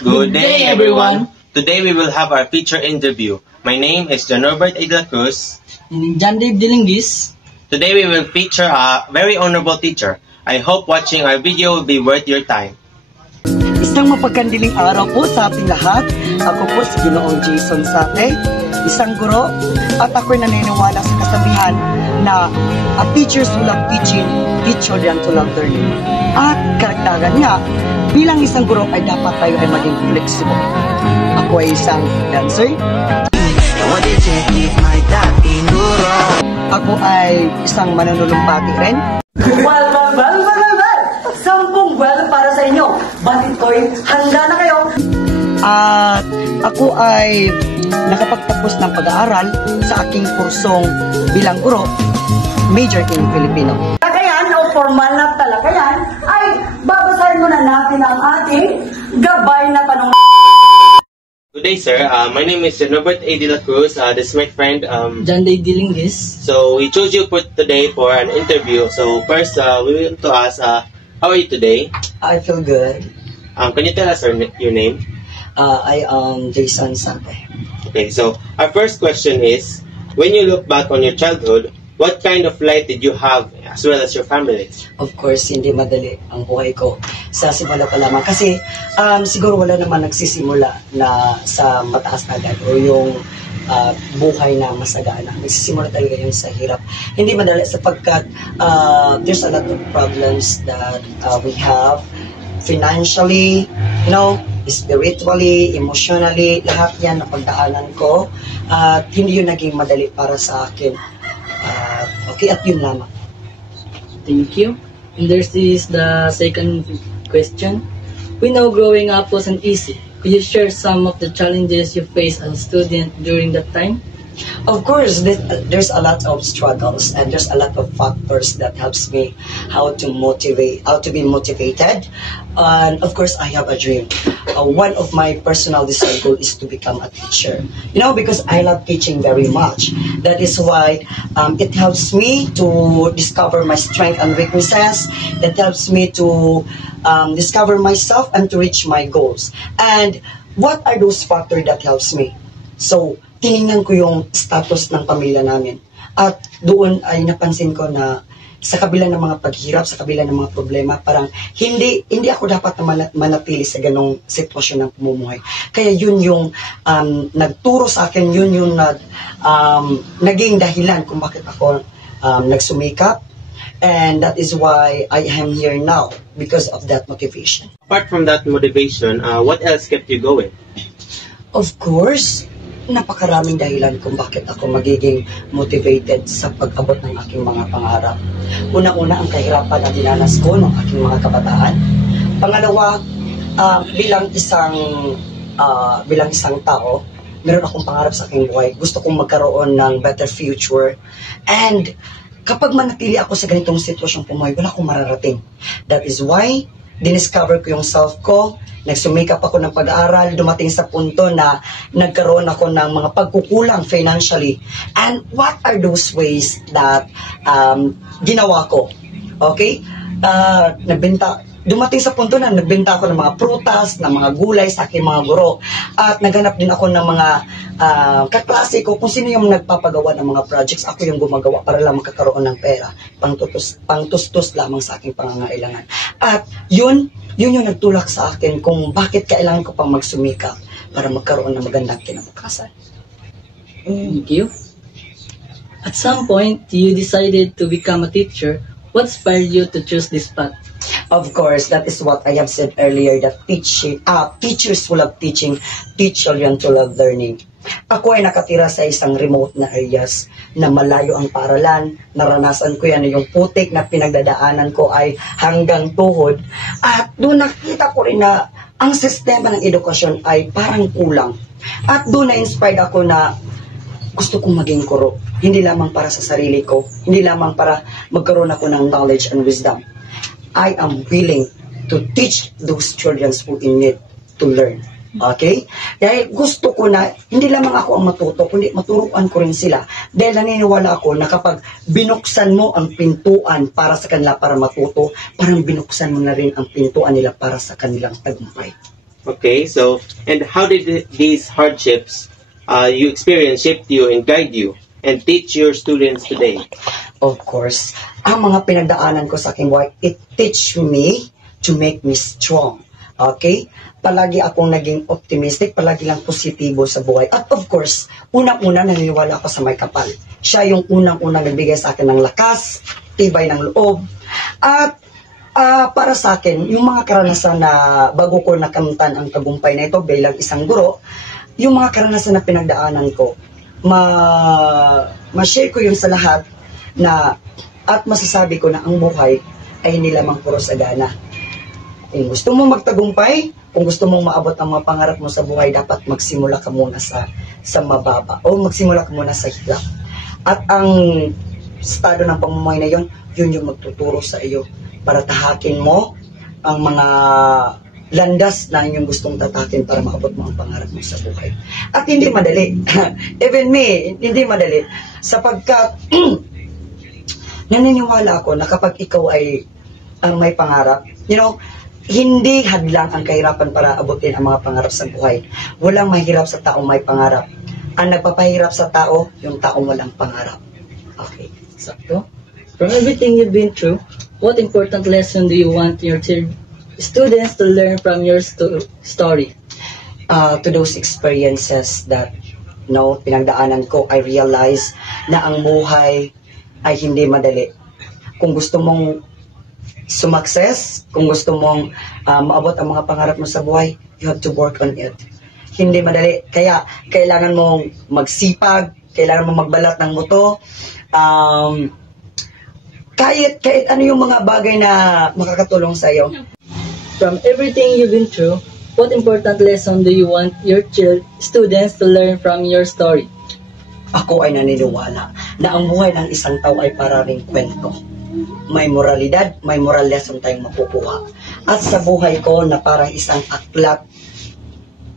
Good day, everyone! Today we will have our feature interview. My name is John Robert A. De La Cruz. And John Dave Dilingis. Today we will feature a very honorable teacher. I hope watching our video will be worth your time. Isang mapagkandiling araw po sa ating lahat. Ako po si Ginoong Jason Sate, isang guro, at ako'y naniniwala sa kasabihan na a teachers who love teaching, teach children to love learning. At karagdagan nga, bilang isang guro ay dapat tayo ay maging flexible. Ako ay isang dancer. Ako ay isang manunulumpati rin. Well. 10 well para sa inyo. Balit ko'y handa na kayo. At ako ay nakapagtapos ng pag-aaral sa aking kursong bilang guro, major in Filipino. Talakayan o formal na talakayan ay babasahin muna natin ang ating gabay na tanong. Good day, sir. My name is Robert A. De La Cruz. This is my friend John Day Dilingis. So we chose you for today for an interview. So first, we want to ask, how are you today? I feel good. Can you tell us your name? I am Jason Sante. Okay, so our first question is, when you look back on your childhood, what kind of life did you have as well as your family? Of course, hindi madali ang buhay ko sa simula pa lamang. Kasi siguro wala naman nagsisimula na sa mataas na agad o yung buhay na masagana. Nagsisimula talaga yun sa hirap. Hindi madali sapagkat there's a lot of problems that we have financially, spiritually, emotionally, lahat yan na pagdaanan ko. At hindi yun naging madali para sa akin. Okay, at yun lamang. Thank you. And this is the second question. We know growing up wasn't easy. Could you share some of the challenges you faced as a student during that time? Of course, there's a lot of struggles and there's a lot of factors that helps me how to be motivated. And of course, I have a dream. One of my personal desire goal is to become a teacher. Because I love teaching very much. That is why it helps me to discover my strengths and weaknesses. It helps me to discover myself and to reach my goals. And what are those factors that helps me? So, tinignan ko yung status ng pamilya namin. At doon ay napansin ko na sa kabila ng mga paghirap, sa kabila ng mga problema, parang hindi ako dapat na manatili sa ganong sitwasyon ng pamumuhay. Kaya yun yung nagturo sa akin, yun yung naging dahilan kung bakit ako nagsumikap. And that is why I am here now, because of that motivation. Apart from that motivation, what else kept you going? Of course, napakaraming dahilan kung bakit ako magiging motivated sa pag-abot ng aking mga pangarap. Una-una, ang kahirapan na dinanas ko ng aking mga kabataan. Pangalawa, bilang isang tao, meron akong pangarap sa aking buhay. Gusto kong magkaroon ng better future. And kapag manatili ako sa ganitong sitwasyong pumuhay, wala akong mararating. That is why diniscover ko yung self ko, nagsumikap ako ng pag-aaral, dumating sa punto na nagkaroon ako ng mga pagkukulang financially. And what are those ways that ginawa ko? Okay? Dumating sa punto na nagbenta ako ng mga prutas, ng mga gulay sa aking mga guro. At naghanap din ako ng mga kaklase ko, kung sino yung nagpapagawa ng mga projects, ako yung gumagawa para lang makakaroon ng pera, pangtustos lamang sa aking pangangailangan. At yun yung nagtulak sa akin kung bakit kailangan ko pang magsumikap para magkaroon ng magandang kinabukasan. Thank you. At some point, you decided to become a teacher. What inspired you to choose this path? Of course, that is what I have said earlier, that teachers who love teaching, teach children to love learning. Ako ay nakatira sa isang remote na areas na malayo ang paaralan. Naranasan ko yan, yung putik na pinagdadaanan ko ay hanggang tuhod. At doon nakita ko rin na ang sistema ng edukasyon ay parang kulang. At doon na-inspired ako na gusto kong maging guro. Hindi lamang para sa sarili ko, hindi lamang para magkaroon ako ng knowledge and wisdom. I am willing to teach those children who in need to learn. Okay? Dahil gusto ko na, hindi lamang ako ang matuto, kundi maturuan ko rin sila. Dahil naniniwala ako na kapag binuksan mo ang pintuan para sa kanila para matuto, parang binuksan mo na rin ang pintuan nila para sa kanilang tagumpay. Okay, so, and how did these hardships you experience shape you and guide you and teach your students today? Of course, ang mga pinagdaanan ko sa aking buhay, it teach me to make me strong. Okay? Palagi akong naging optimistic, palagi lang positibo sa buhay. At of course, unang-una naniniwala ako sa may kapal. Siya yung unang-unang nagbigay sa akin ng lakas, tibay ng loob. At para sa akin, yung mga karanasan na bago ko nakamtan ang tagumpay na ito bilang isang guro, yung mga karanasan na pinagdaanan ko, ma-share ko yung sa lahat na at masasabi ko na ang buhay ay hindi lamang puro sagana. Kung gusto mo magtagumpay, kung gusto mong maabot ang mga pangarap mo sa buhay, dapat magsimula ka muna sa mababa o magsimula ka muna sa hirap. At ang estado ng pamumuhay na yun yung magtuturo sa iyo para tahakin mo ang mga landas na inyong gustong tatakin para maabot mo ang pangarap mo sa buhay. At hindi madali. Even me, hindi madali. Sapagkat naniniwala ako na kapag ikaw ay ang may pangarap, hindi hadlang ang kahirapan para abutin ang mga pangarap sa buhay. Walang mahirap sa taong may pangarap. Ang nagpapahirap sa tao, yung taong walang pangarap. Okay. Sakto. From everything you've been through, what important lesson do you want your students to learn from your story? To those experiences that pinagdaanan ko, I realize na ang buhay ay hindi madali. Kung gusto mong sumakses, kung gusto mong maabot ang mga pangarap mo sa buhay, you have to work on it. Hindi madali. Kaya kailangan mong magsipag, kailangan mong magbalat ng buto. Kahit ano yung mga bagay na makakatulong sa iyo. From everything you've been through, what important lesson do you want your students to learn from your story? Ako ay naniniwala na ang buhay ng isang tao ay para ring kwento. May moralidad, may moral lesson tayong makukuha. At sa buhay ko na parang isang aklat,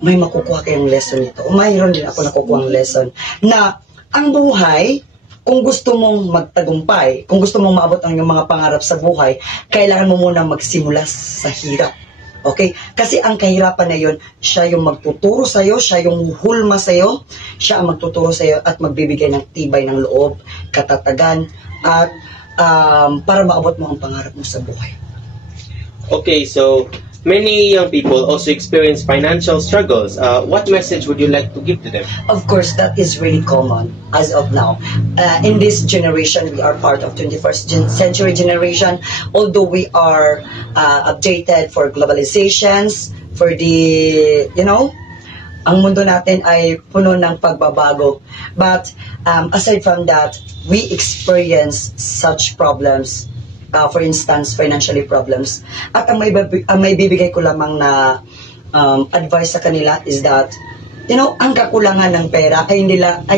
may makukuha kayong lesson nito. Mayroon din ako nakukuha ng lesson na ang buhay, kung gusto mong magtagumpay, kung gusto mong maabot ang iyong mga pangarap sa buhay, kailangan mo muna magsimula sa hirap. Okay? Kasi ang kahirapan na yun, siya yung magtuturo sa iyo, siya yung hulma sa iyo, siya ang magtuturo sa iyo at magbibigay ng tibay ng loob, katatagan, at para maabot mo ang pangarap mo sa buhay. Okay, so many young people also experience financial struggles. What message would you like to give to them? Of course, that is really common as of now. In this generation, we are part of 21st century generation. Although we are updated for globalizations, for the, ang mundo natin ay puno ng pagbabago. But aside from that, we experience such problems. For instance, financially problems. At ang may bibigay ko lamang na advice sa kanila is that, ang kakulangan ng pera ay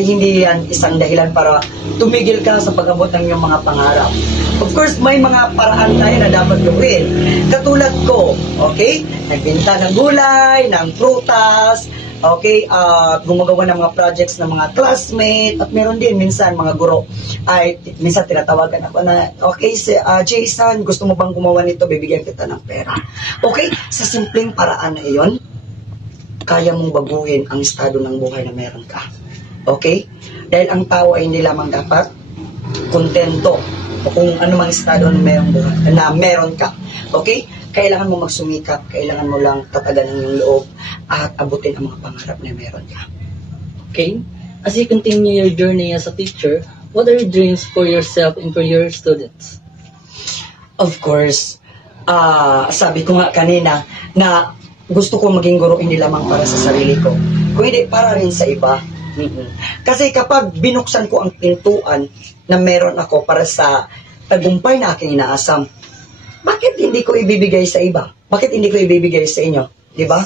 hindi yan isang dahilan para tumigil ka sa pag-abot ng iyong mga pangarap. Of course, may mga paraan tayo na dapat gawin. Katulad ko, okay? Nagbenta ng gulay, ng prutas, okay? Gumagawa ng mga projects ng mga classmate, at meron din minsan mga guro ay minsan tinatawagan ako na, okay, Jason, gusto mo bang gumawa nito? Bibigyan kita ng pera. Okay? Sa simpleng paraan na iyon, kaya mong baguhin ang estado ng buhay na meron ka. Okay? Dahil ang tao ay hindi lamang dapat kontento o kung anumang estado na meron ka. Okay? Kailangan mo magsumikap, kailangan mo lang tatagan ng iyong loob at abutin ang mga pangarap na meron ka. Okay? As you continue your journey as a teacher, what are your dreams for yourself and for your students? Of course, sabi ko nga kanina na gusto ko maging guro hindi lamang para sa sarili ko, kundi para rin sa iba. Kasi kapag binuksan ko ang pintuan na meron ako para sa tagumpay na aking inaasam, bakit hindi ko ibibigay sa iba? Bakit hindi ko ibibigay sa inyo? Di ba?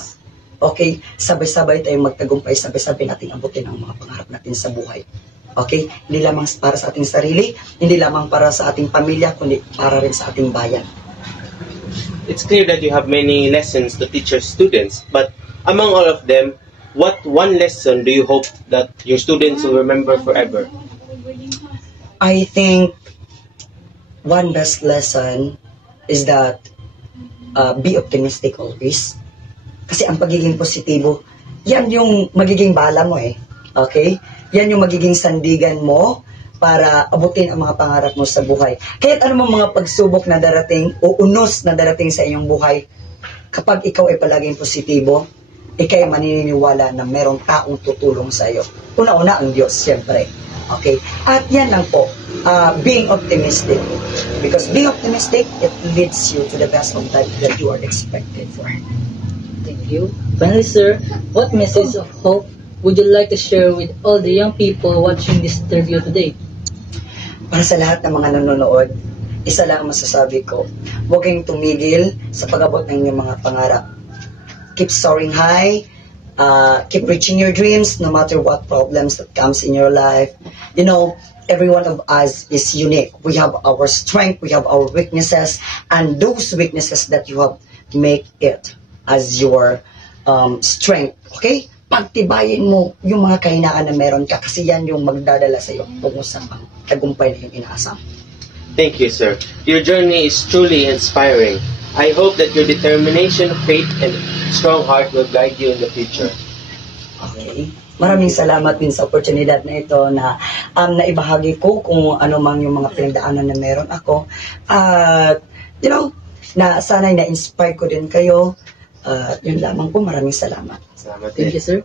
Okay, sabay-sabay tayong magtagumpay, sabay-sabay nating abutin ang mga pangarap natin sa buhay. Okay? Hindi lamang para sa ating sarili, hindi lamang para sa ating pamilya, kundi para rin sa ating bayan. it's clear that you have many lessons to teach your students, but among all of them, what one lesson do you hope that your students will remember forever? I think one best lesson is that be optimistic always. Kasi ang pagiging positibo, yan yung magiging bala mo eh. Okay? Yan yung magiging sandigan mo para abutin ang mga pangarap mo sa buhay. Kahit ano mga pagsubok na darating o unos na darating sa iyong buhay, kapag ikaw ay palaging positibo, ikaw ay maniniwala na merong taong tutulong sa iyo. Una-una ang Diyos, siyempre. Okay? At yan lang po, being optimistic. Because being optimistic, it leads you to the best of life that you are expected for. Thank you. Finally, sir, what message of hope would you like to share with all the young people watching this interview today? Para sa lahat ng mga nanonood, isa lang ang masasabi ko, huwag kayong tumigil sa pag-abot ng inyong mga pangarap. Keep soaring high, keep reaching your dreams no matter what problems that comes in your life. You know, every one of us is unique. We have our strength, we have our weaknesses, and those weaknesses that you have, make it as your strength. Okay? Pagtibayin mo yung mga kahinaan na meron ka kasi yan yung magdadala sa iyo tungo sa tagumpay na yung inaasam. Thank you, sir. Your journey is truly inspiring. I hope that your determination, faith, and strong heart will guide you in the future. Okay. Maraming salamat din sa oportunidad na ito na naibahagi ko kung ano mang yung mga pinagdaanan na meron ako. At, you know, na sana'y na-inspire ko din kayo. Yun lamang po, maraming salamat. Salamat Thank you, sir.